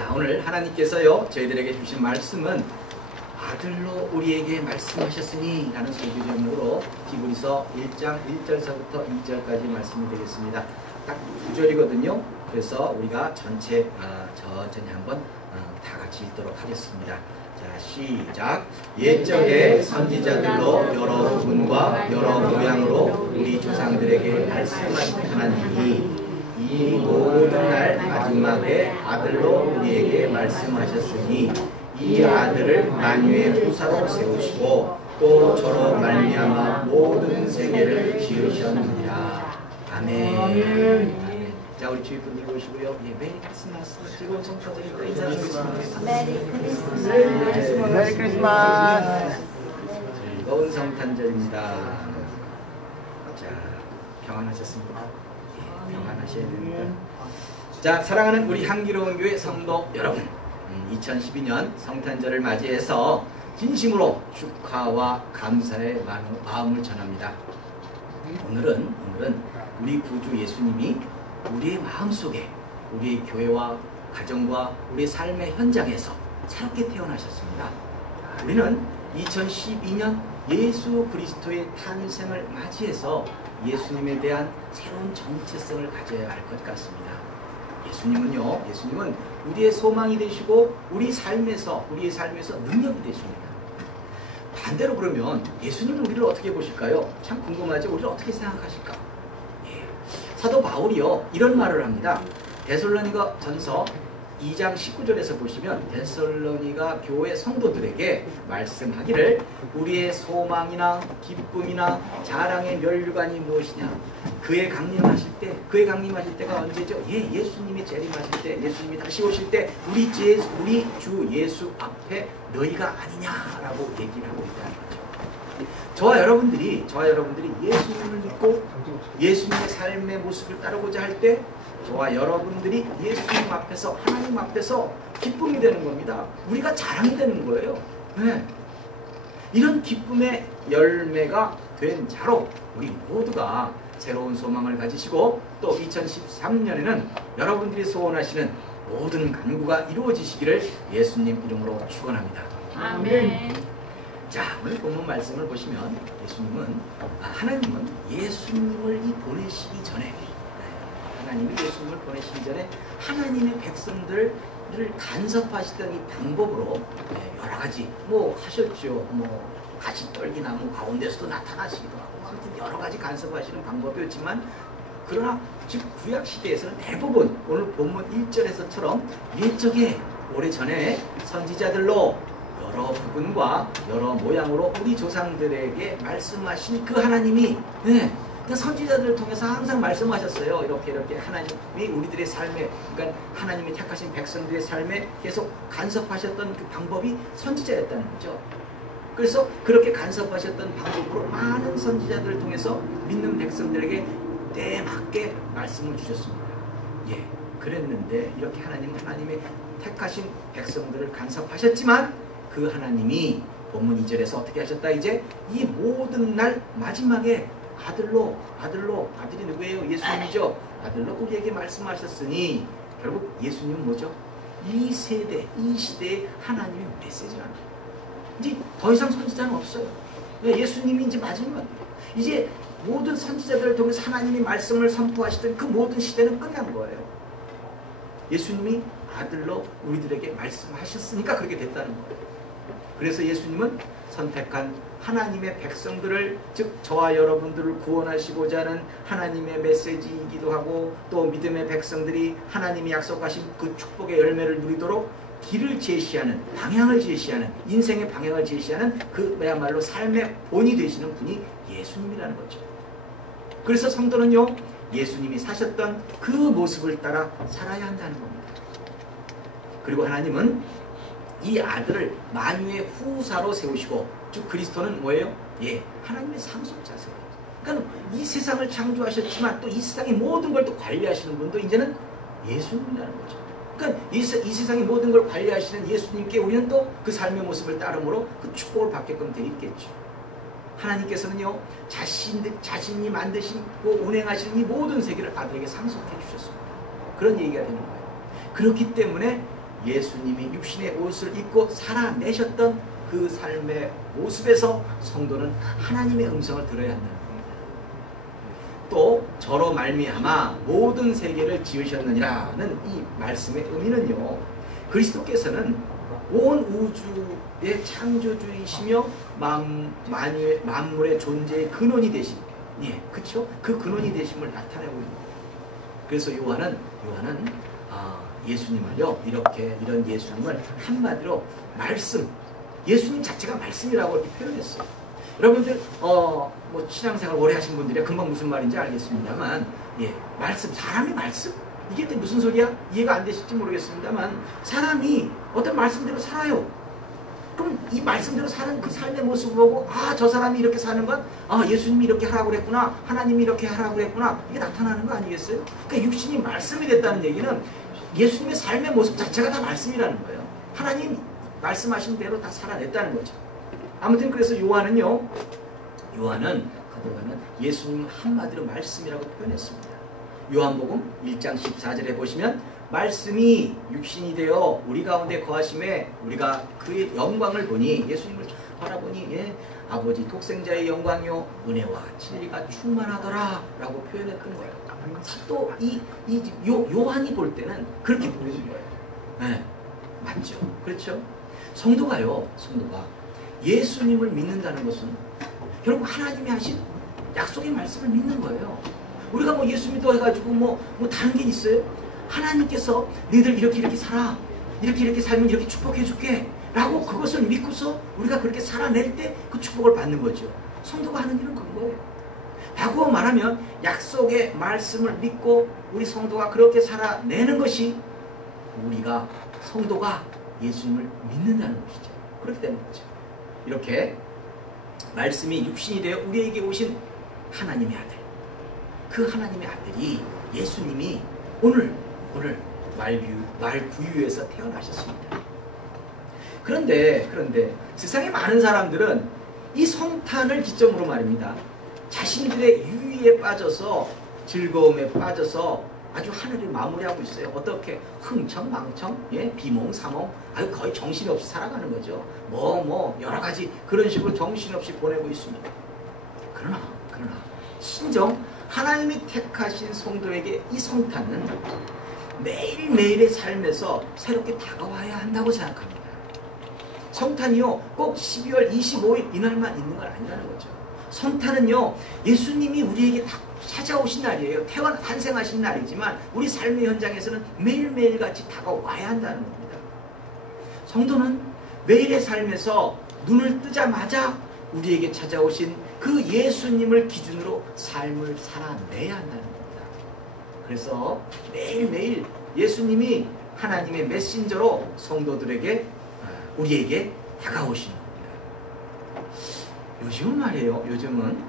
자, 오늘 하나님께서요 저희들에게 주신 말씀은 아들로 우리에게 말씀하셨으니 라는 소개제목으로 히브리서 1장 1절서부터 2절까지 말씀이 되겠습니다. 딱 9절이거든요. 그래서 우리가 전체 천천히 한번 다 같이 읽도록 하겠습니다. 자, 시작. 옛적에 선지자들로 여러 부분과 여러 모양으로 우리 조상들에게 말씀하신 하나님이 이 모든 날 마지막에 아들로 우리에게 말씀하셨으니 이 아들을 만유의 후사로 세우시고 또 저로 말미암아 모든 세계를 지으셨느니라. 아멘. 아멘. 자, 우리 주위분들 오시고요. 예, 메리 크리스마스. 즐거운 성탄절입니다. 인사드리겠습니다. 메리 크리스마스. 메리 크리스마스. 즐거운 성탄절입니다. 자, 평안하셨습니까? 예, 평안하셔야 됩니다. 자, 사랑하는 우리 향기로운 교회 성도 여러분, 2012년 성탄절을 맞이해서 진심으로 축하와 감사의 마음을 전합니다. 오늘은 우리 구주 예수님이 우리의 마음속에 우리의 교회와 가정과 우리의 삶의 현장에서 새롭게 태어나셨습니다. 우리는 2012년 예수 그리스도의 탄생을 맞이해서 예수님에 대한 새로운 정체성을 가져야 할 것 같습니다. 예수님은 우리의 소망이 되시고 우리의 삶에서 능력이 되십니다. 반대로 그러면 예수님은 우리를 어떻게 보실까요? 참 궁금하죠? 우리를 어떻게 생각하실까? 예. 사도 바울이요 이런 말을 합니다. 데살로니가 전서 2장 19절에서 보시면 데살로니가 교회 성도들에게 말씀하기를 우리의 소망이나 기쁨이나 자랑의 면류관이 무엇이냐. 그의 강림하실 때가 언제죠? 예수님이 재림하실 때, 예수님이 다시 오실 때 우리 주 예수 앞에 너희가 아니냐라고 얘기를 하고 있다는 거죠. 저와 여러분들이 예수님을 믿고 예수님의 삶의 모습을 따르고자 할 때 저와 여러분들이 예수님 앞에서 하나님 앞에서 기쁨이 되는 겁니다. 우리가 자랑이 되는 거예요. 네. 이런 기쁨의 열매가 된 자로 우리 모두가 새로운 소망을 가지시고 또 2013년에는 여러분들이 소원하시는 모든 간구가 이루어지시기를 예수님 이름으로 축원합니다. 아멘. 자, 오늘 본문 말씀을 보시면 하나님은 예수님을 보내시기 전에 하나님이 예수님을 보내시기 전에 하나님의 백성들을 간섭하시던 이 방법으로 여러 가지 하셨죠. 가시떨기나무 가운데서도 나타나시기도 하고 아무튼 여러 가지 간섭하시는 방법이었지만 그러나 즉 구약 시대에서는 대부분 오늘 본문 1절에서처럼 옛적에 오래전에 선지자들로 여러 부분과 여러 모양으로 우리 조상들에게 말씀하신 그 하나님이 선지자들을 통해서 항상 말씀하셨어요. 이렇게 하나님이 우리들의 삶에, 그러니까 하나님이 택하신 백성들의 삶에 계속 간섭하셨던 그 방법이 선지자였다는 거죠. 그래서 그렇게 간섭하셨던 방법으로 많은 선지자들을 통해서 믿는 백성들에게 때에 맞게 말씀을 주셨습니다. 예, 그랬는데 이렇게 하나님의 택하신 백성들을 간섭하셨지만 그 하나님이 본문 2절에서 어떻게 하셨다? 이제 이 모든 날 마지막에 아들이 누구예요? 예수님이죠. 아들로 우리에게 말씀하셨으니 결국 예수님은 뭐죠? 이 시대의 하나님의 메시지라는 거예요. 이제 더 이상 선지자는 없어요. 예수님이 이제 마지막. 이제 모든 선지자들을 통해서 하나님이 말씀을 선포하시던 그 모든 시대는 끝난 거예요. 예수님이 아들로 우리들에게 말씀하셨으니까 그렇게 됐다는 거예요. 그래서 예수님은 선택한 하나님의 백성들을, 즉 저와 여러분들을 구원하시고자 하는 하나님의 메시지이기도 하고 또 믿음의 백성들이 하나님이 약속하신 그 축복의 열매를 누리도록 길을 제시하는, 방향을 제시하는, 인생의 방향을 제시하는 그야말로 삶의 본이 되시는 분이 예수님이라는 거죠. 그래서 성도는요 예수님이 사셨던 그 모습을 따라 살아야 한다는 겁니다. 그리고 하나님은 이 아들을 만유의 후사로 세우시고, 즉 그리스도는 뭐예요? 하나님의 상속자세요. 그러니까 이 세상을 창조하셨지만 또 이 세상의 모든 걸 또 관리하시는 분도 이제는 예수님이라는 거죠. 그러니까 이 세상의 모든 걸 관리하시는 예수님께 우리는 또 그 삶의 모습을 따름으로 그 축복을 받게끔 되어 있겠죠. 하나님께서는요 자신이 만드시고 운행하시는 이 모든 세계를 아들에게 상속해 주셨습니다. 그런 얘기가 되는 거예요. 그렇기 때문에 예수님이 육신의 옷을 입고 살아내셨던 그 삶의 모습에서 성도는 하나님의 음성을 들어야 한다는 겁니다. 또 저로 말미암아 모든 세계를 지으셨느니라는 이 말씀의 의미는요, 그리스도께서는 온 우주의 창조주이시며 만물의 존재의 근원이 되신, 예, 그렇죠? 그 근원이 되심을 나타내고 있는 거예요. 그래서 요한은 예수님을요, 이런 예수님을 한마디로 말씀, 예수님 자체가 말씀이라고 이렇게 표현했어요. 여러분들 뭐 신앙생활 오래 하신 분들이 금방 무슨 말인지 알겠습니다만, 예, 말씀, 사람이 말씀? 이게 또 무슨 소리야? 이해가 안 되실지 모르겠습니다만, 사람이 어떤 말씀대로 살아요. 그럼 이 말씀대로 사는 그 삶의 모습을 보고, 아, 저 사람이 이렇게 사는 건, 아, 예수님이 이렇게 하라고 그랬구나, 하나님이 이렇게 하라고 그랬구나, 이게 나타나는 거 아니겠어요? 그러니까 육신이 말씀이 됐다는 얘기는 예수님의 삶의 모습 자체가 다 말씀이라는 거예요. 하나님 말씀하신 대로 다 살아냈다는 거죠. 아무튼 그래서 요한은 예수님 한마디로 말씀이라고 표현했습니다. 요한복음 1장 14절에 보시면, 말씀이 육신이 되어 우리 가운데 거하심에 우리가 그의 영광을 보니, 예수님을 바라보니, 예, 아버지 독생자의 영광이요 은혜와 진리가 충만하더라 라고 표현했던 거예요. 또 요한이 볼 때는 그렇게 보이는 거예요. 네, 맞죠? 그렇죠? 성도가 예수님을 믿는다는 것은 결국 하나님이 하신 약속의 말씀을 믿는 거예요. 우리가 뭐 예수 믿어 해가지고 뭐 다른 게 있어요? 하나님께서 너희들 이렇게 살아, 이렇게 살면 이렇게 축복해 줄게 라고 그것을 믿고서 우리가 그렇게 살아낼 때 그 축복을 받는 거죠. 성도가 하는 일은 그런 거예요. 라고 말하면 약속의 말씀을 믿고 우리 성도가 그렇게 살아내는 것이 성도가 예수님을 믿는다는 것이죠. 그렇게 되는 거죠. 이렇게 말씀이 육신이 되어 우리에게 오신 하나님의 아들, 그 하나님의 아들이 예수님이 오늘 말구유에서 태어나셨습니다. 그런데 세상에 많은 사람들은 이 성탄을 기점으로 말입니다, 자신들의 유의에 빠져서, 즐거움에 빠져서 아주 하늘을 마무리하고 있어요. 어떻게? 흥청망청, 예, 비몽사몽, 거의 정신없이 살아가는 거죠. 여러 가지 그런 식으로 정신없이 보내고 있습니다. 그러나 신정 하나님이 택하신 성도에게 이 성탄은 매일매일의 삶에서 새롭게 다가와야 한다고 생각합니다. 성탄이요, 꼭 12월 25일 이날만 있는 건 아니라는 거죠. 성탄은요, 예수님이 우리에게 찾아오신 날이에요. 탄생하신 날이지만 우리 삶의 현장에서는 매일매일 같이 다가와야 한다는 겁니다. 성도는 매일의 삶에서 눈을 뜨자마자 우리에게 찾아오신 그 예수님을 기준으로 삶을 살아내야 한다는 겁니다. 그래서 매일매일 예수님이 하나님의 메신저로 성도들에게, 우리에게 다가오시는 겁니다. 요즘은 말이에요, 요즘은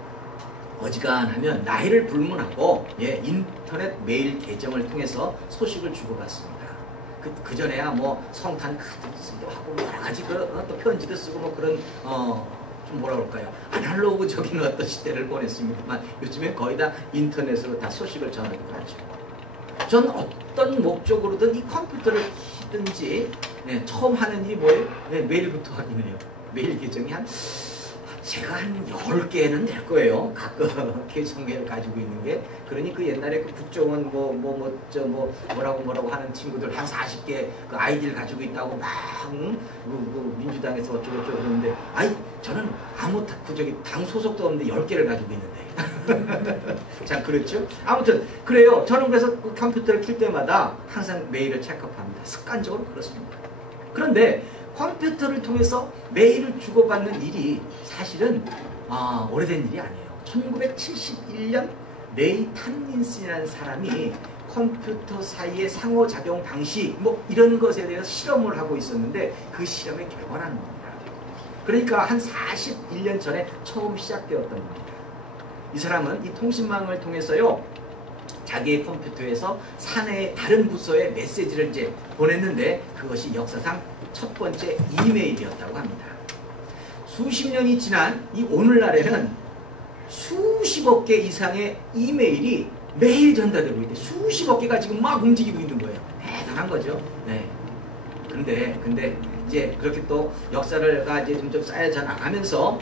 어지간하면 나이를 불문하고, 예, 인터넷 메일 계정을 통해서 소식을 주고받습니다. 그 전에야 성탄 카드도 하고 여러 가지 또 편지도 쓰고 그런 좀 뭐라 그럴까요? 아날로그적인 어떤 시대를 보냈습니다만, 요즘엔 거의 다 인터넷으로 다 소식을 전하기도 하죠. 전 어떤 목적으로든 이 컴퓨터를 키든지, 네, 처음 하는 일이 뭐예요? 네, 메일부터 확인해요. 메일 계정이 제가 한 10개는 될 거예요. 가끔 계정을 가지고 있는 게. 그러니 그 옛날에 그 국정원 뭐라고 하는 친구들 한 40개 그 아이디를 가지고 있다고 막 민주당에서 어쩌고저쩌고 그러는데, 저는 아무 당 소속도 없는데 10개를 가지고 있는데. 자, 그렇죠? 아무튼 그래요. 저는 그래서 그 컴퓨터를 킬 때마다 항상 메일을 체크합니다. 습관적으로 그렇습니다. 그런데 컴퓨터를 통해서 메일을 주고받는 일이 사실은 오래된 일이 아니에요. 1971년 레이 탐린슨이라는 사람이 컴퓨터 사이의 상호작용 방식 이런 것에 대해서 실험을 하고 있었는데, 그 실험의 결과라는 겁니다. 그러니까 한 41년 전에 처음 시작되었던 겁니다. 이 사람은 이 통신망을 통해서요, 자기의 컴퓨터에서 사내의 다른 부서에 메시지를 이제 보냈는데, 그것이 역사상 첫 번째 이메일이었다고 합니다. 수십 년이 지난 이 오늘날에는 수십억 개 이상의 이메일이 매일 전달되고 있는데, 수십억 개가 지금 막 움직이고 있는 거예요. 대단한 거죠. 네. 근데 이제 그렇게 또 역사가 이제 좀 쌓여져 나가면서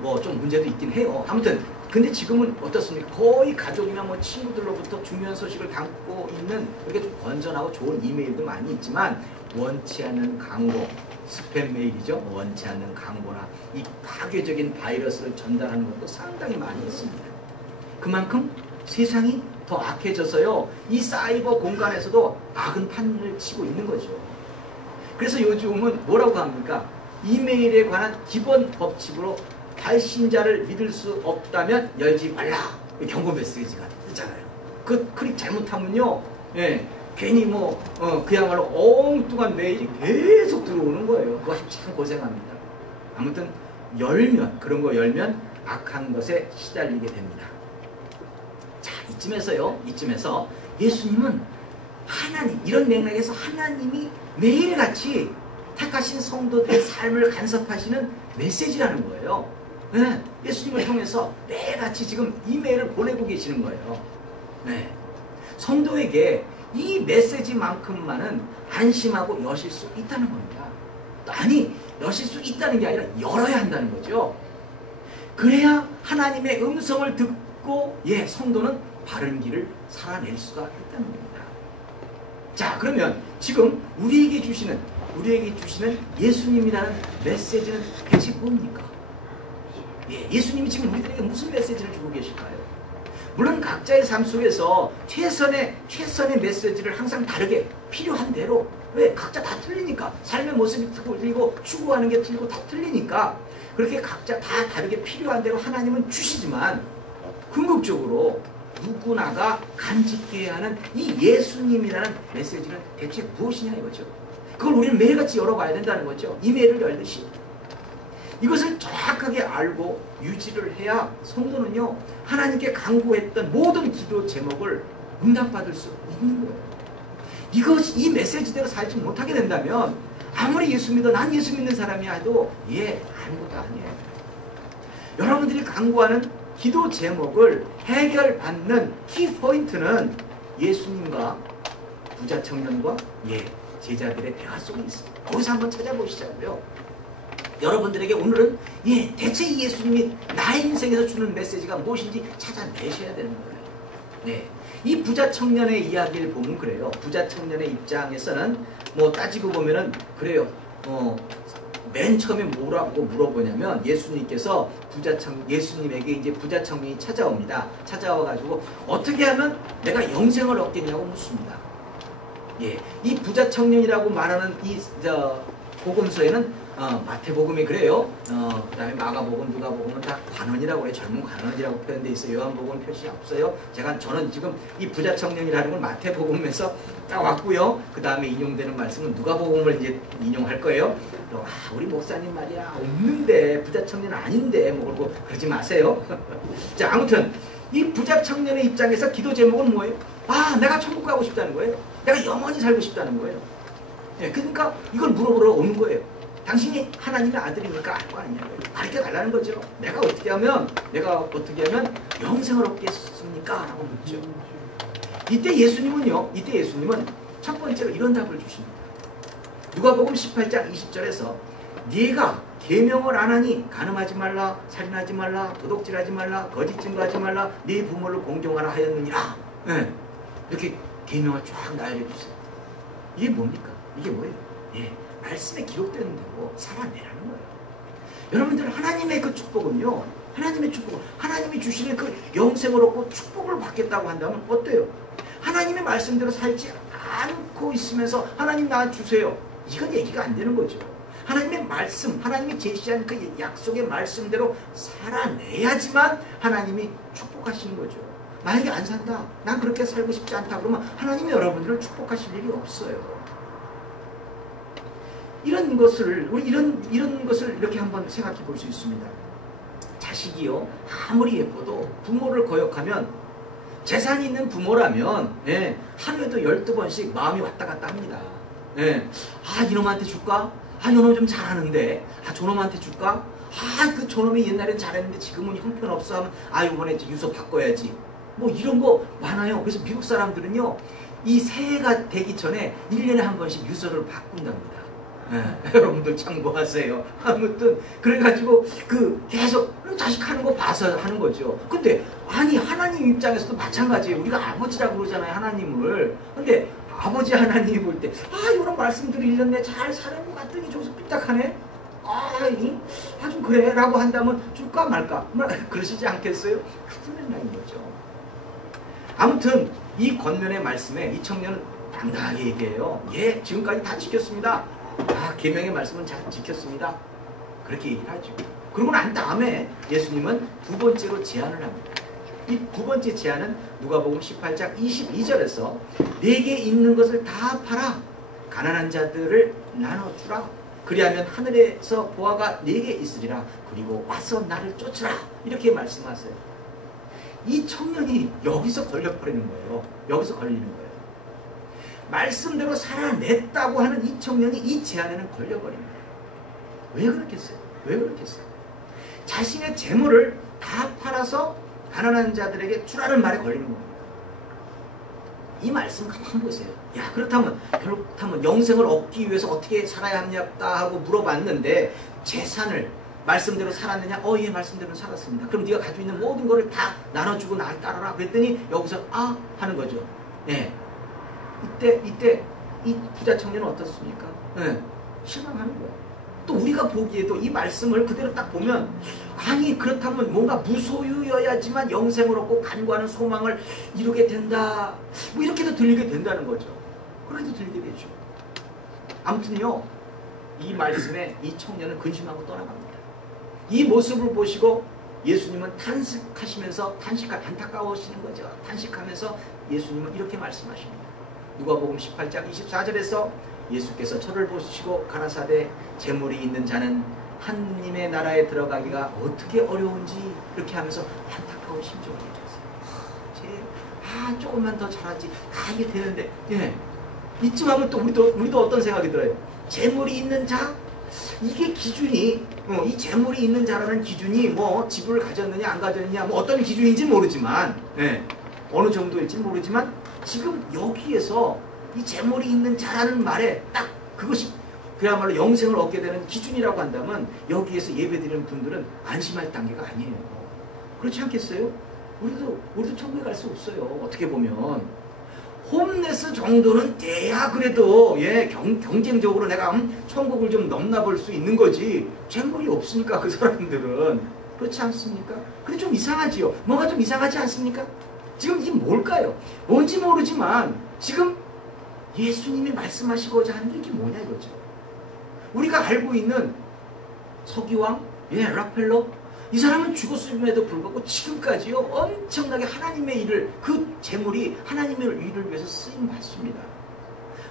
뭐 좀 문제도 있긴 해요. 아무튼 근데 지금은 어떻습니까? 거의 가족이나 뭐 친구들로부터 중요한 소식을 담고 있는 그렇게 좀 건전하고 좋은 이메일도 많이 있지만 원치 않는 광고, 스팸 메일이죠. 원치 않는 광고나 이 파괴적인 바이러스를 전달하는 것도 상당히 많이 있습니다. 그만큼 세상이 더 악해져서요. 이 사이버 공간에서도 악은 판을 치고 있는 거죠. 그래서 요즘은 뭐라고 합니까? 이메일에 관한 기본 법칙으로 발신자를 믿을 수 없다면 열지 말라. 경고 메시지가 있잖아요. 그 클릭 잘못하면요. 예, 괜히 뭐 그야말로 엉뚱한 메일이 계속 들어오는 거예요. 그거 참 고생합니다. 아무튼 그런 거 열면 악한 것에 시달리게 됩니다. 자, 이쯤에서 예수님은 하나님, 이런 맥락에서 하나님이 매일같이 택하신 성도들의 삶을 간섭하시는 메시지라는 거예요. 네, 예수님을 통해서 매일같이 지금 이메일을 보내고 계시는 거예요. 네, 성도에게 이 메시지만큼만은 안심하고 여실 수 있다는 겁니다. 아니, 여실 수 있다는 게 아니라 열어야 한다는 거죠. 그래야 하나님의 음성을 듣고 성도는 바른 길을 살아낼 수가 있다는 겁니다. 자, 그러면 지금 우리에게 주시는 예수님이라는 메시지는 대체 뭡니까? 예수님이 지금 우리들에게 무슨 메시지를 주고 계실까요? 물론 각자의 삶 속에서 최선의 메시지를 항상 다르게 필요한 대로, 왜? 각자 다 틀리니까. 삶의 모습이 틀리고 추구하는 게 틀리고 다 틀리니까 그렇게 각자 다 다르게 필요한 대로 하나님은 주시지만 궁극적으로 누구나가 간직해야 하는 이 예수님이라는 메시지는 대체 무엇이냐 이거죠. 그걸 우리는 매일같이 열어봐야 된다는 거죠. 이메일을 열듯이. 이것을 정확하게 알고 유지를 해야 성도는요, 하나님께 간구했던 모든 기도 제목을 응답받을 수 있는 거예요. 이 메시지대로 살지 못하게 된다면 아무리 예수 믿어, 난 예수 믿는 사람이야 해도 아무것도 아니에요. 여러분들이 간구하는 기도 제목을 해결받는 키포인트는 예수님과 부자 청년과 제자들의 대화 속에 있습니다. 거기서 한번 찾아보시자고요. 여러분들에게 오늘은 대체 이 예수님이 나의 인생에서 주는 메시지가 무엇인지 찾아내셔야 되는 거예요. 이 부자 청년의 이야기를 보면 그래요. 부자 청년의 입장에서는 뭐 따지고 보면은 그래요. 맨 처음에 뭐라고 물어보냐면 예수님께서 예수님에게 이제 부자 청년이 찾아옵니다. 찾아와가지고 어떻게 하면 내가 영생을 얻겠냐고 묻습니다. 이 부자 청년이라고 말하는 이 복음서에는 마태복음이 그래요. 그 다음에 마가복음, 누가복음은 다 관원이라고 그래요. 젊은 관원이라고 표현되어 있어요. 요한복음은 표시 없어요. 저는 지금 이 부자 청년이라는 걸 마태복음에서 딱 왔고요. 그 다음에 인용되는 말씀은 누가복음을 이제 인용할 거예요. 우리 목사님 말이야 없는데 부자 청년 아닌데 뭐 그러지 마세요. 자, 아무튼 이 부자 청년의 입장에서 기도 제목은 뭐예요? 내가 천국 가고 싶다는 거예요. 내가 영원히 살고 싶다는 거예요. 그러니까 이걸 물어보러 오는 거예요. 당신이 하나님의 아들이니까 알 거 아니냐고요. 가르쳐 달라는 거죠. 내가 어떻게 하면 영생을 얻겠습니까? 라고 묻죠. 이때 예수님은 첫 번째로 이런 답을 주십니다. 누가복음 18장 20절에서 네가 계명을 안 하니 간음하지 말라, 살인하지 말라, 도둑질하지 말라, 거짓 증거하지 말라, 네 부모를 공경하라 하였느니라. 이렇게 계명을 쫙 나열해주세요. 이게 뭡니까? 이게 뭐예요? 말씀에 기록되는 대로 살아내라는 거예요. 여러분들 하나님의 그 축복은요, 하나님이 주시는 그 영생을 얻고 축복을 받겠다고 한다면 어때요? 하나님의 말씀대로 살지 않고 있으면서 하나님 나 주세요. 이건 얘기가 안 되는 거죠. 하나님의 말씀, 하나님이 제시한 그 약속의 말씀대로 살아내야지만 하나님이 축복하시는 거죠. 만약에 안 산다, 난 그렇게 살고 싶지 않다 그러면 하나님이 여러분들을 축복하실 일이 없어요. 이런 것을 이렇게 한번 생각해 볼 수 있습니다. 자식이요, 아무리 예뻐도 부모를 거역하면, 재산이 있는 부모라면 하루에도 12번씩 마음이 왔다 갔다 합니다. 이놈한테 줄까? 이놈 좀 잘하는데 저놈한테 줄까? 그 저놈이 옛날엔 잘했는데 지금은 형편없어 하면 이번에 유서 바꿔야지. 뭐 이런 거 많아요. 그래서 미국 사람들은요, 이 새해가 되기 전에 1년에 한 번씩 유서를 바꾼답니다. 여러분들 참고하세요. 아무튼 그래가지고 계속 자식하는 거 봐서 하는 거죠. 근데 아니 하나님 입장에서도 마찬가지예요. 우리가 아버지라고 그러잖아요, 하나님을. 근데 아버지 하나님이 볼 때 이런 말씀들이 1년 내에 잘 사는 것 같더니 저기서 삐딱하네. 좀 그래 라고 한다면 줄까 말까 그러시지 않겠어요? 같은 맥락인 거죠. 아무튼 이 권면의 말씀에 이 청년은 당당하게 얘기해요. 예, 지금까지 다 지켰습니다. 계명의 말씀은 잘 지켰습니다. 그렇게 얘기를 하죠. 그러고 난 다음에 예수님은 두 번째로 제안을 합니다. 이 두 번째 제안은 누가복음 18장 22절에서 내게 있는 것을 다 팔아 가난한 자들을 나눠주라. 그리하면 하늘에서 보화가 내게 있으리라. 그리고 와서 나를 쫓으라. 이렇게 말씀하세요. 이 청년이 여기서 걸려버리는 거예요. 여기서 걸리는 거예요. 말씀대로 살아냈다고 하는 이 청년이 이 제안에는 걸려버립니다. 왜 그렇겠어요? 왜 그렇겠어요? 자신의 재물을 다 팔아서 가난한 자들에게 주라는 말에 걸리는 겁니다. 이 말씀 한번 보세요. 야, 그렇다면 영생을 얻기 위해서 어떻게 살아야 합니까? 하고 물어봤는데 재산을 말씀대로 살았느냐? 예, 말씀대로 살았습니다. 그럼 네가 가지고 있는 모든 거를 다 나눠주고 나를 따르라. 그랬더니 여기서 하는 거죠. 네. 이때 이 부자 청년은 어떻습니까? 네. 실망하는 거예요. 또 우리가 보기에도 이 말씀을 그대로 딱 보면 그렇다면 뭔가 무소유여야지만 영생을 얻고 간구하는 소망을 이루게 된다. 뭐 이렇게도 들리게 된다는 거죠. 그래도 들리게 되죠. 아무튼요, 이 말씀에 이 청년은 근심하고 떠나갑니다. 이 모습을 보시고 예수님은 안타까워하시는 거죠. 탄식하면서 예수님은 이렇게 말씀하십니다. 누가복음 18장 24절에서 예수께서 저를 보시고 가라사대 재물이 있는 자는 하나님의 나라에 들어가기가 어떻게 어려운지 이렇게 하면서 안타까운 심정을 얘기했어요. 조금만 더 잘하지. 이게 되는데. 예. 이쯤 하면 또 우리도 어떤 생각이 들어요? 재물이 있는 자? 이게 기준이 이 재물이 있는 자라는 기준이 뭐 집을 가졌느냐 안 가졌느냐 뭐 어떤 기준인지 모르지만 어느 정도일지 모르지만 지금 여기에서 이 재물이 있는 자라는 말에 딱 그것이 그야말로 영생을 얻게 되는 기준이라고 한다면 여기에서 예배드리는 분들은 안심할 단계가 아니에요. 그렇지 않겠어요? 우리도 천국에 갈 수 없어요. 어떻게 보면 홈레스 정도는 돼야 그래도 경쟁적으로 내가 천국을 좀 넘나볼 수 있는 거지. 재물이 없으니까 그 사람들은 그렇지 않습니까? 근데 좀 이상하지요. 뭔가 좀 이상하지 않습니까? 지금 이게 뭘까요? 뭔지 모르지만 지금 예수님이 말씀하시고자 하는 게 이게 뭐냐 이거죠. 우리가 알고 있는 서기왕, 락펠러, 이 사람은 죽었음에도 불구하고 지금까지요 엄청나게 하나님의 일을 그 재물이 하나님의 일을 위해서 쓰임 받습니다.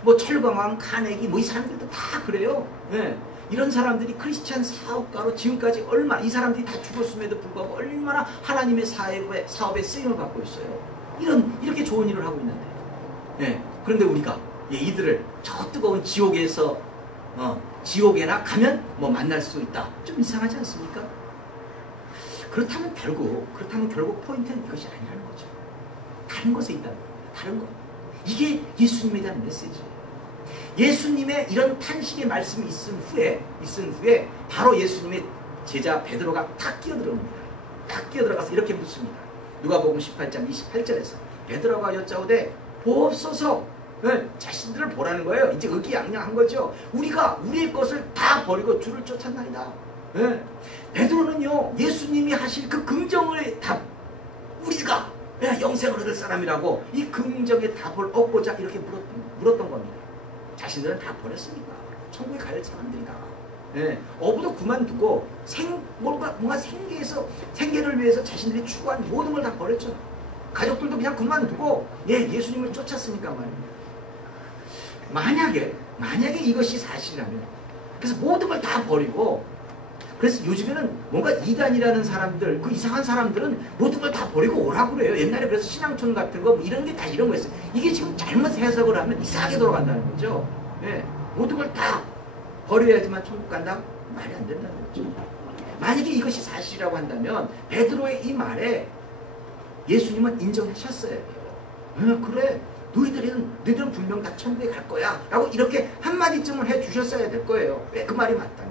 뭐 철광왕, 카네기 이 사람들도 다 그래요. 이런 사람들이 크리스찬 사업가로 지금까지 이 사람들이 다 죽었음에도 불구하고 얼마나 하나님의 사업에 쓰임을 받고 있어요. 이렇게 좋은 일을 하고 있는데. 그런데 우리가 이들을 저 뜨거운 지옥에서 지옥에나 가면 뭐 만날 수 있다. 좀 이상하지 않습니까? 그렇다면 결국 포인트는 이것이 아니라는 거죠. 다른 것에 있다는 겁니다. 다른 것. 이게 예수님에 대한 메시지예요. 예수님의 이런 탄식의 말씀이 있은 후에 바로 예수님의 제자 베드로가 탁 끼어들어옵니다. 탁 끼어들어가서 이렇게 묻습니다. 누가복음 18장 28절에서 베드로가 여짜오되 보옵소서. 자신들을 보라는 거예요. 이제 의기양양한 거죠. 우리가 우리의 것을 다 버리고 주를 쫓았나이다. 베드로는요 예수님이 하실 그 긍정의 답, 우리가 영생을 얻을 사람이라고 이 긍정의 답을 얻고자 이렇게 물었던 겁니다. 자신들은 다 버렸습니다. 천국에 갈 사람들이다. 어부도 그만두고 뭔가 생계를 위해서 자신들이 추구한 모든 걸 다 버렸죠. 가족들도 그냥 그만두고 예수님을 쫓았으니까 말입니다. 만약에 이것이 사실이라면, 그래서 모든 걸 다 버리고, 그래서 요즘에는 뭔가 이단이라는 사람들, 그 이상한 사람들은 모든 걸 다 버리고 오라고 그래요. 옛날에 그래서 신앙촌 같은 거 이런 게 다 이런 거였어요. 이게 지금 잘못 해석을 하면 이상하게 돌아간다는 거죠. 모든 걸 다 버려야지만 천국 간다? 말이 안 된다는 거죠. 만약에 이것이 사실이라고 한다면 베드로의 이 말에 예수님은 인정하셨어요. 그래, 너희들은 분명 다 천국에 갈 거야 라고 이렇게 한마디쯤은 해주셨어야 될 거예요. 왜? 그 말이 맞다며.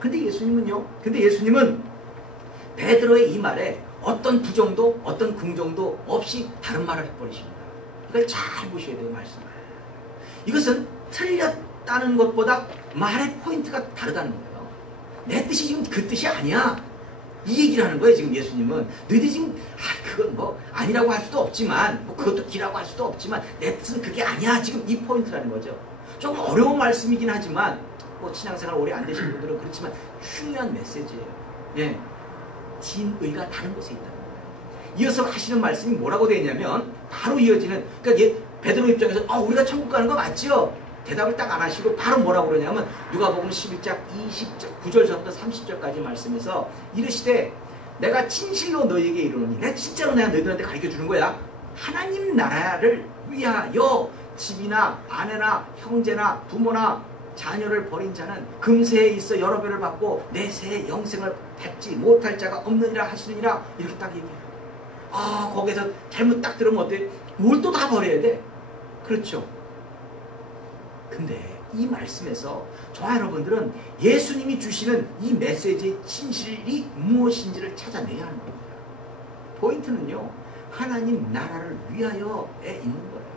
근데 예수님은 베드로의 이 말에 어떤 부정도 어떤 긍정도 없이 다른 말을 해버리십니다. 이걸 잘 보셔야 돼요. 말씀을. 이것은 틀렸다는 것보다 말의 포인트가 다르다는 거예요. 내 뜻이 지금 그 뜻이 아니야. 이 얘기를 하는 거예요. 지금 예수님은. 너희들이 지금 그건 뭐 아니라고 할 수도 없지만 뭐 그것도 기라고 할 수도 없지만 내 뜻은 그게 아니야. 지금 이 포인트라는 거죠. 조금 어려운 말씀이긴 하지만 뭐 신앙생활 오래 안 되신 분들은 그렇지만 중요한 메시지예요. 예. 진의가 다른 곳에 있다는 거예요. 이어서 하시는 말씀이 뭐라고 되어 있냐면 바로 이어지는, 그러니까 베드로 입장에서 우리가 천국 가는 거 맞죠? 대답을 딱 안 하시고 바로 뭐라고 그러냐면 누가복음 11장 9절부터 30절까지 말씀에서 이르시되 내가 진실로 너희에게 이르노니, 내가 진짜로 내가 너희들한테 가르쳐 주는 거야. 하나님 나라를 위하여 집이나 아내나 형제나 부모나 자녀를 버린 자는 금세에 있어 여러 배를 받고 내세의 영생을 뵙지 못할 자가 없느니라 하시느니라. 이렇게 딱 얘기해요. 거기서 잘못 딱 들으면 어때? 뭘 또 다 버려야 돼? 그렇죠. 근데 이 말씀에서 저와 여러분들은 예수님이 주시는 이 메시지의 진실이 무엇인지를 찾아내야 하는 겁니다. 포인트는요, 하나님 나라를 위하여에 있는 거예요.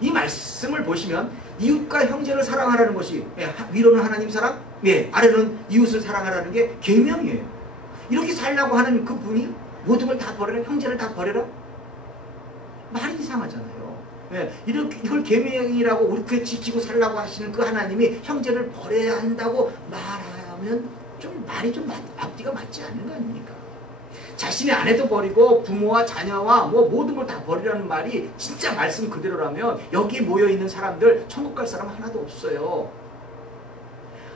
이 말씀을 보시면 이웃과 형제를 사랑하라는 것이, 위로는 하나님 사랑, 아래로는 이웃을 사랑하라는 게 계명이에요. 이렇게 살라고 하는 그 분이 모든 걸 다 버려라, 형제를 다 버려라? 말이 이상하잖아요. 이걸 계명이라고 이렇게 지키고 살라고 하시는 그 하나님이 형제를 버려야 한다고 말하면 말이 앞뒤가 맞지 않는 거 아닙니까? 자신의 아내도 버리고 부모와 자녀와 모든 걸 다 버리라는 말이 진짜 말씀 그대로라면 여기에 모여있는 사람들 천국 갈 사람 하나도 없어요.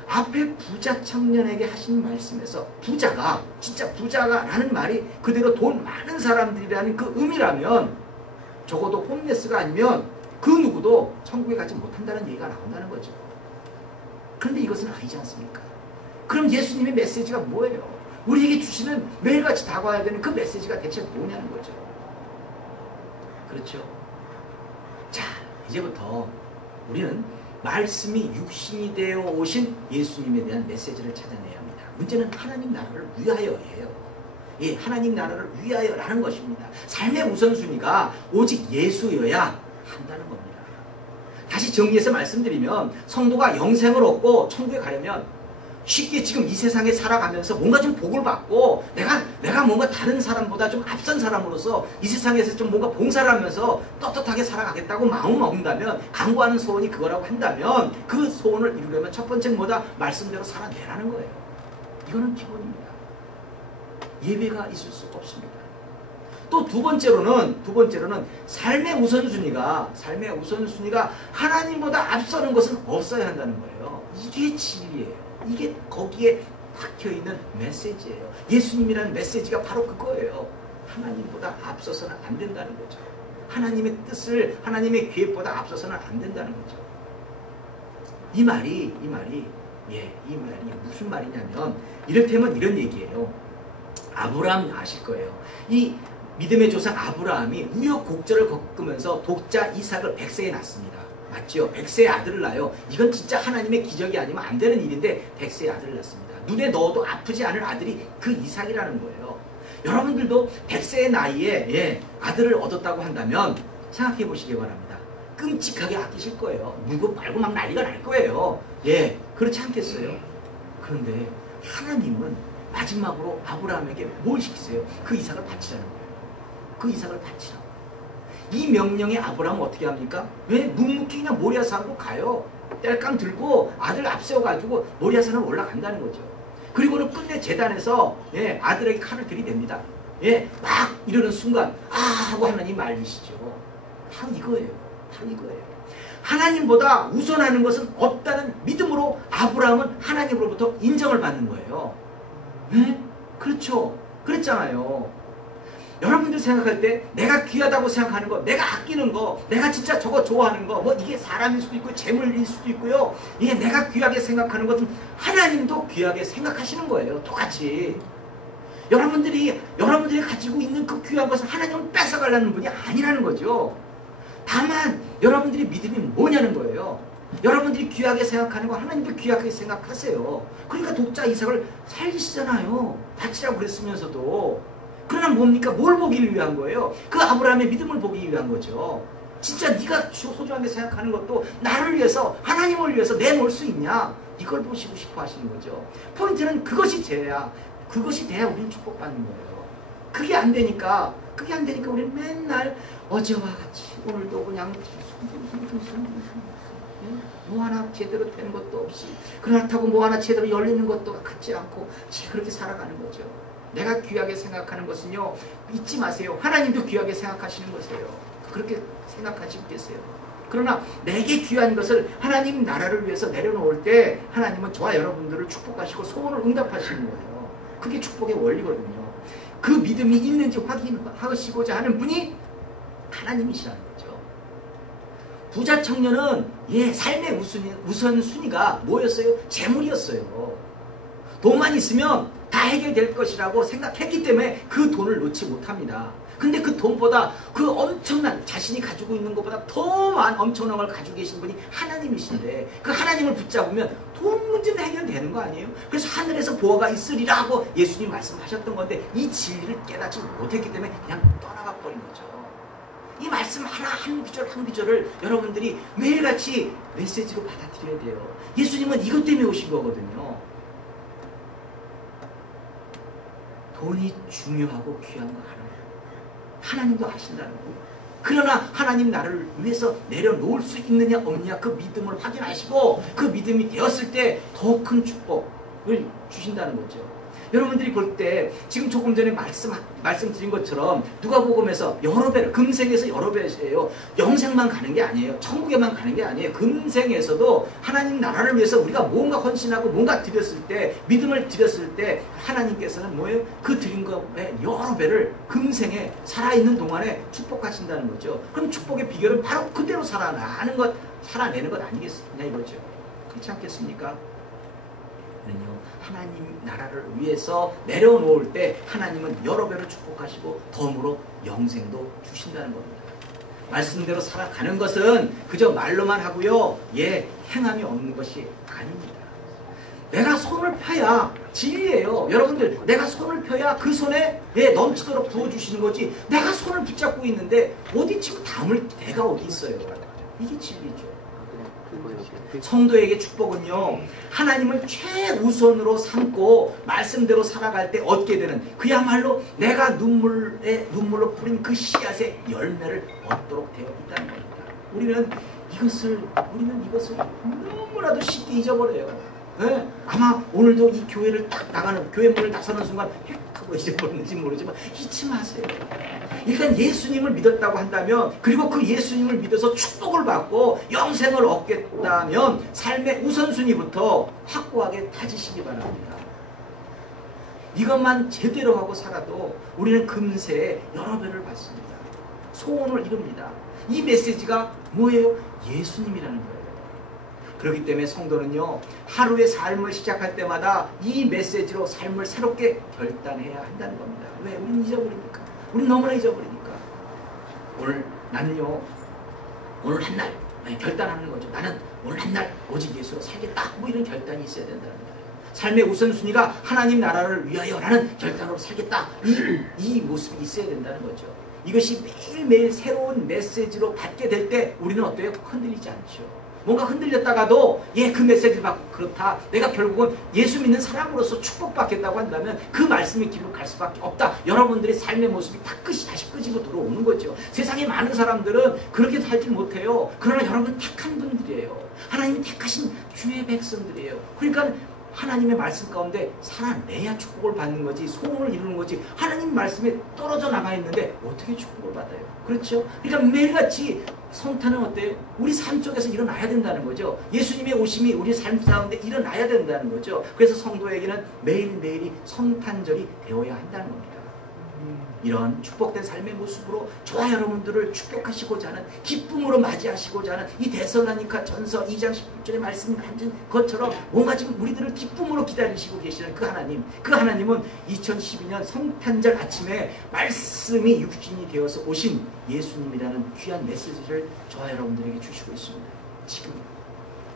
앞에 부자 청년에게 하신 말씀에서 진짜 부자가 라는 말이 그대로 돈 많은 사람들이라는 그 의미라면 적어도 홈레스가 아니면 그 누구도 천국에 가지 못한다는 얘기가 나온다는 거죠. 그런데 이것은 아니지 않습니까? 그럼 예수님의 메시지가 뭐예요? 우리에게 주시는 매일같이 다가와야 되는 그 메시지가 대체 뭐냐는 거죠. 그렇죠? 자, 이제부터 우리는 말씀이 육신이 되어 오신 예수님에 대한 메시지를 찾아내야 합니다. 문제는 하나님 나라를 위하여예요. 하나님 나라를 위하여라는 것입니다. 삶의 우선순위가 오직 예수여야 한다는 겁니다. 다시 정리해서 말씀드리면 성도가 영생을 얻고 천국에 가려면 쉽게 지금 이 세상에 살아가면서 뭔가 좀 복을 받고 내가 뭔가 다른 사람보다 좀 앞선 사람으로서 이 세상에서 좀 뭔가 봉사를 하면서 떳떳하게 살아가겠다고 마음 먹는다면, 간구하는 소원이 그거라고 한다면 그 소원을 이루려면 첫 번째는 뭐다? 말씀대로 살아내라는 거예요. 이거는 기본입니다. 예배가 있을 수가 없습니다. 또 두 번째로는 삶의 우선순위가 하나님보다 앞서는 것은 없어야 한다는 거예요. 이게 진리예요. 이게 거기에 박혀있는 메시지예요. 예수님이라는 메시지가 바로 그거예요. 하나님보다 앞서서는 안 된다는 거죠. 하나님의 뜻을, 하나님의 계획보다 앞서서는 안 된다는 거죠. 이 말이 무슨 말이냐면 이를테면 이런 얘기예요. 아브라함 아실 거예요. 이 믿음의 조상 아브라함이 우여곡절을 겪으면서 독자 이삭을 100세에 낳습니다. 맞죠? 100세의 아들을 낳아요. 이건 진짜 하나님의 기적이 아니면 안 되는 일인데 100세의 아들을 낳습니다. 눈에 넣어도 아프지 않을 아들이 그 이삭이라는 거예요. 여러분들도 100세의 나이에 아들을 얻었다고 한다면 생각해 보시기 바랍니다. 끔찍하게 아끼실 거예요. 물고 말고 막 난리가 날 거예요. 그렇지 않겠어요? 그런데 하나님은 마지막으로 아브라함에게 뭘 시키세요? 그 이삭을 바치라는 거예요. 그 이삭을 바치라고. 이 명령에 아브라함은 어떻게 합니까? 왜? 묵묵히 그냥 모리아산으로 가요. 땔감 들고 아들 앞세워가지고 모리아산으로 올라간다는 거죠. 그리고는 끝내 제단에서 아들에게 칼을 들이댑니다. 막 이러는 순간 하고 하나님 말리시죠. 다 이거예요. 하나님보다 우선하는 것은 없다는 믿음으로 아브라함은 하나님으로부터 인정을 받는 거예요. 그렇죠. 그랬잖아요. 여러분들 생각할 때 내가 귀하다고 생각하는 거, 내가 아끼는 거, 내가 진짜 저거 좋아하는 거, 이게 사람일 수도 있고 재물일 수도 있고요. 내가 귀하게 생각하는 것은 하나님도 귀하게 생각하시는 거예요. 똑같이. 여러분들이 가지고 있는 그 귀한 것을 하나님은 뺏어가려는 분이 아니라는 거죠. 다만 여러분들이 믿음이 뭐냐는 거예요. 여러분들이 귀하게 생각하는 거 하나님도 귀하게 생각하세요. 그러니까 독자 이삭을 살리시잖아요. 바치라고 그랬으면서도. 그러나 뭡니까? 뭘 보기 위한 거예요? 그 아브라함의 믿음을 보기 위한 거죠. 진짜 네가 소중하게 생각하는 것도 나를 위해서, 하나님을 위해서 내놓을 수 있냐? 이걸 보시고 싶어 하시는 거죠. 포인트는 그것이 돼야 우리는 축복받는 거예요. 그게 안 되니까 우리는 맨날 어제와 같이 오늘도 그냥 뭐 하나 제대로 된 것도 없이, 그렇다고 뭐 하나 제대로 열리는 것도 같지 않고 그렇게 살아가는 거죠. 내가 귀하게 생각하는 것은요, 잊지 마세요. 하나님도 귀하게 생각하시는 것이에요. 그렇게 생각하시고 계세요. 그러나 내게 귀한 것을 하나님 나라를 위해서 내려놓을 때 하나님은 저와 여러분들을 축복하시고 소원을 응답하시는 거예요. 그게 축복의 원리거든요. 그 믿음이 있는지 확인하시고자 하는 분이 하나님이시라는 거죠. 부자 청년은 삶의 우선순위가 뭐였어요? 재물이었어요. 돈만 있으면 다 해결될 것이라고 생각했기 때문에 그 돈을 놓지 못합니다. 근데 그 돈보다 그 엄청난, 자신이 가지고 있는 것보다 더 엄청난 걸 가지고 계신 분이 하나님이신데, 그 하나님을 붙잡으면 돈 문제는 해결되는 거 아니에요? 그래서 하늘에서 보화가 있으리라고 예수님 말씀하셨던 건데, 이 진리를 깨닫지 못했기 때문에 그냥 떠나가 버린 거죠. 이 말씀 하나 한 구절 한 구절을 여러분들이 매일같이 메시지로 받아들여야 돼요. 예수님은 이것 때문에 오신 거거든요. 돈이 중요하고 귀한 거 알아요. 하나님도 아신다는 거예요. 그러나 하나님 나를 위해서 내려놓을 수 있느냐 없느냐 그 믿음을 확인하시고, 그 믿음이 되었을 때 더 큰 축복을 주신다는 거죠. 여러분들이 볼 때 지금 조금 전에 말씀드린 것처럼 누가복음에서 여러 배, 금생에서 여러 배예요. 영생만 가는 게 아니에요. 천국에만 가는 게 아니에요. 금생에서도 하나님 나라를 위해서 우리가 뭔가 헌신하고 뭔가 드렸을 때, 믿음을 드렸을 때 하나님께서는 뭐예요? 그 드린 것의 여러 배를 금생에 살아있는 동안에 축복하신다는 거죠. 그럼 축복의 비결은 바로 그대로 살아내는 것 아니겠느냐 이거죠. 그렇지 않겠습니까? 하나님 나라를 위해서 내려놓을 때 하나님은 여러 배로 축복하시고 덤으로 영생도 주신다는 겁니다. 말씀대로 살아가는 것은 그저 말로만 하고요, 행함이 없는 것이 아닙니다. 내가 손을 펴야 진리예요. 여러분들, 내가 손을 펴야 그 손에 넘치도록 부어주시는 거지, 내가 손을 붙잡고 있는데 어디 지금 담을 데가 어디 있어요. 이게 진리죠. 성도에게 축복은요, 하나님을 최우선으로 삼고 말씀대로 살아갈 때 얻게 되는, 그야말로 내가 눈물로 뿌린 그 씨앗의 열매를 얻도록 되어 있다는 겁니다. 우리는 이것을 너무나도 쉽게 잊어버려요. 아마 오늘도 이 교회를 딱 나가는, 교회 문을 나서는 순간 하고 잊어버렸는지 모르지만 잊지 마세요. 일단 예수님을 믿었다고 한다면, 그리고 그 예수님을 믿어서 축복을 받고 영생을 얻겠다면 삶의 우선순위부터 확고하게 다지시기 바랍니다. 이것만 제대로 하고 살아도 우리는 금세에 여러 배를 받습니다. 소원을 이룹니다. 이 메시지가 뭐예요? 예수님이라는 거예요. 그렇기 때문에 성도는요, 하루의 삶을 시작할 때마다 이 메시지로 삶을 새롭게 결단해야 한다는 겁니다. 왜? 우리는 잊어버리니까. 우리는 너무나 잊어버리니까. 나는요, 오늘 한 날 결단하는 거죠. 나는 오늘 한 날 오직 예수로 살겠다. 뭐 이런 결단이 있어야 된다는 거예요. 삶의 우선순위가 하나님 나라를 위하여라는 결단으로 살겠다. 이 모습이 있어야 된다는 거죠. 이것이 매일매일 새로운 메시지로 받게 될 때 우리는 어때요? 흔들리지 않죠. 뭔가 흔들렸다가도 그 메시지를 받고, 그렇다, 내가 결국은 예수 믿는 사람으로서 축복받겠다고 한다면 그 말씀의 길로 갈 수밖에 없다. 여러분들의 삶의 모습이 다시 끄집어 들어오는 거죠. 세상에 많은 사람들은 그렇게 살지 못해요. 그러나 여러분 택한 분들이에요. 하나님이 택하신 주의 백성들이에요. 그러니까 하나님의 말씀 가운데 살아내야 축복을 받는 거지, 소원을 이루는 거지, 하나님 말씀에 떨어져 나가 있는데 어떻게 축복을 받아요? 그렇죠? 그러니까 매일같이 성탄은 어때요? 우리 삶 속에서 일어나야 된다는 거죠. 예수님의 오심이 우리 삶 가운데 일어나야 된다는 거죠. 그래서 성도에게는 매일매일이 성탄절이 되어야 한다는 겁니다. 이런 축복된 삶의 모습으로 저와 여러분들을 축복하시고자 하는, 기쁨으로 맞이하시고자 하는 이 데살로니가 전서 2장 10절의 말씀을 가진 것처럼 뭔가 지금 우리들을 기쁨으로 기다리시고 계시는 그 하나님, 그 하나님은 2012년 성탄절 아침에 말씀이 육신이 되어서 오신 예수님이라는 귀한 메시지를 저와 여러분들에게 주시고 있습니다. 지금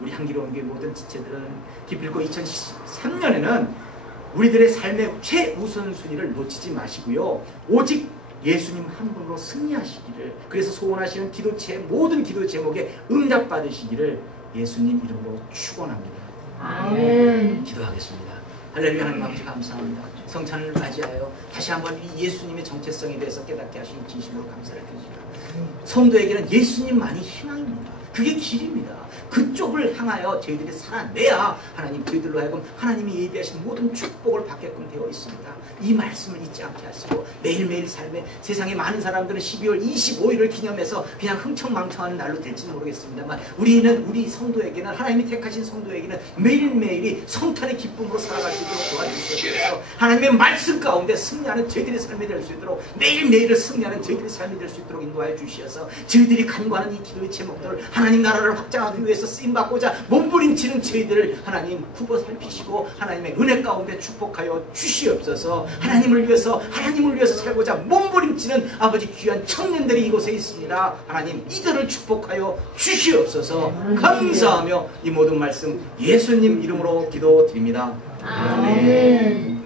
우리 향기로운 교회 모든 지체들은 기필코 2013년에는 우리들의 삶의 최우선순위를 놓치지 마시고요, 오직 예수님 한 분으로 승리하시기를, 그래서 소원하시는 기도체, 모든 기도 제목에 응답받으시기를 예수님 이름으로 축원합니다. 아멘. 기도하겠습니다. 할렐루야. 하나님 아버지 감사합니다. 성찬을 맞이하여 다시 한번 이 예수님의 정체성에 대해서 깨닫게 하시니 진심으로 감사를 드립니다. 성도에게는 예수님만이 희망입니다. 그게 길입니다. 그쪽을 향하여 저희들이 살아내야 하나님 저희들로 하여금 하나님이 예비하신 모든 축복을 받게끔 되어 있습니다. 이 말씀을 잊지 않게 하시고 매일매일 삶에, 세상에 많은 사람들은 12월 25일을 기념해서 그냥 흥청망청하는 날로 될지는 모르겠습니다만, 우리 성도에게는, 하나님이 택하신 성도에게는 매일매일이 성탄의 기쁨으로 살아갈 수 있도록 도와주시옵소서. 하나님의 말씀 가운데 승리하는 저희들의 삶이 될 수 있도록, 매일매일을 승리하는 저희들의 삶이 될 수 있도록 인도하여 주시어서 저희들이 간구하는 이 기도의 제목들을 하나님 나라를 확장하기 위해서 쓰임받고자 몸부림치는 저희들을 하나님 굽어 살피시고 하나님의 은혜 가운데 축복하여 주시옵소서. 하나님을 위해서 살고자 몸부림치는 아버지 귀한 청년들이 이곳에 있습니다. 하나님 이들을 축복하여 주시옵소서. 감사하며 이 모든 말씀 예수님 이름으로 기도드립니다. 아멘.